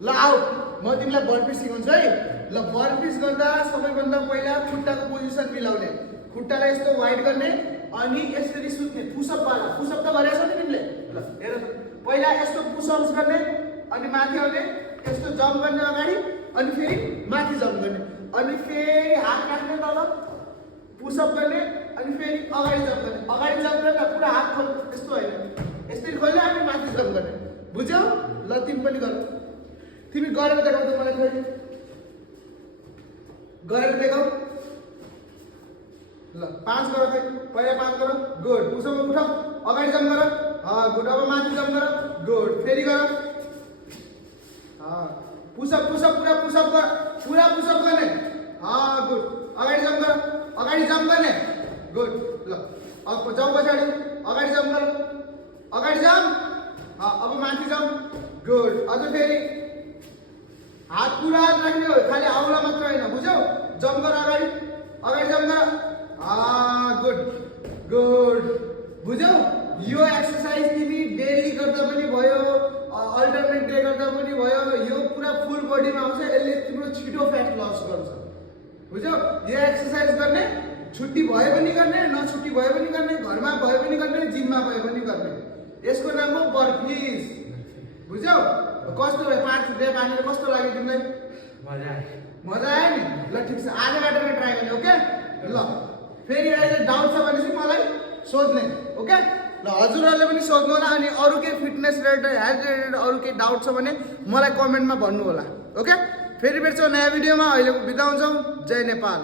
ल आऊ म तिमीलाई बर्पिस सिकाउँछु है। ल बर्पिस गर्दा सबैभन्दा पहिला खुट्टाको पोजिसन मिलाउने, खुट्टालाई यस्तो वाइड गर्ने अनि यसरी सुत्ने। पुसअप वाला, पुसअप त गरेछौ नि तिमीले। ल हेर पहिला यस्तो पुसअप्स गर्ने अनि माथि आउने, यस्तो जम्प गर्ने अगाडि अनि फेरि माथि जम्प गर्ने अनि फेरि हात राख्ने तल पुसअप गर्ने अनि फेरि अगाडि जम्प गर्ने। अगाडि जम्प गर्दा पुरा हात खोल, यस्तो होइन, यसरी खोल्ने अनि माथि जम्प गर्ने। बुझ्यौ? ल तिमी पनि गर, तिमी गरेर देखाउ त मलाई फेरि, गरेर देखाउ। ल 5 गर फेरि, पहिला 5 गर, गुड। पुसअप उठ, अगाडि जम्प गर, गुड। अब माथि जम्प गर, गुड। फेरि गर, पुसअप पुसअप पुरा पुसअप गर, पुरा पुसअप गर्ने, गुड। अगाडि जम्प गर, अगाडि जम्प गर्ने, गुड। ल अब जाऊ पछाडि, अगाडि जम्प गर, अगाडि जम्प, अब माथि जम्प, गुड। अझ फेरि हात पुरा राख्ने हो, खालि आउला मात्र होइन, बुझ्यौ? जम्प गर अगाडि, अगाडि जम्प गर, गुड गुड। बुझ्यौ? यो एक्सर्साइज तिमी डेली गर्दा पनि भयो, अल्टरनेट डे गर्दा पनि भयो, यो पुरा फुल बडीमा आउँछ, यसले तिम्रो छिटो फ्याट लस गर्छ। बुझ्यौ? यो एक्सर्साइज गर्ने, छुट्टी भए पनि गर्ने, नछुट्टी भए पनि गर्ने, घरमा भए पनि गर्ने, जिममा भए पनि गर्ने। यसको नाम हो बर्पिस। बुझ्यौ? कस्तो भयो 5 डे पानीले कस्तो लाग्यो तिमीलाई? मजा आयो नि? ल ठिक छ, आजबाट नै ट्राई गर्ने, ओके? ल फेरि अहिले डाउट छ भने चाहिँ मलाई सोध्ने, ओके? ल हजुरहरूले पनि सोध्नु होला अनि अरू केही फिटनेस रिलेटेड, हेल्थ रिलेटेड अरू केही डाउट छ भने मलाई कमेन्टमा भन्नु होला, ओके? फेरि भेट्छौँ नयाँ भिडियोमा। अहिलेको बिदा हुन्छौँ। जय नेपाल।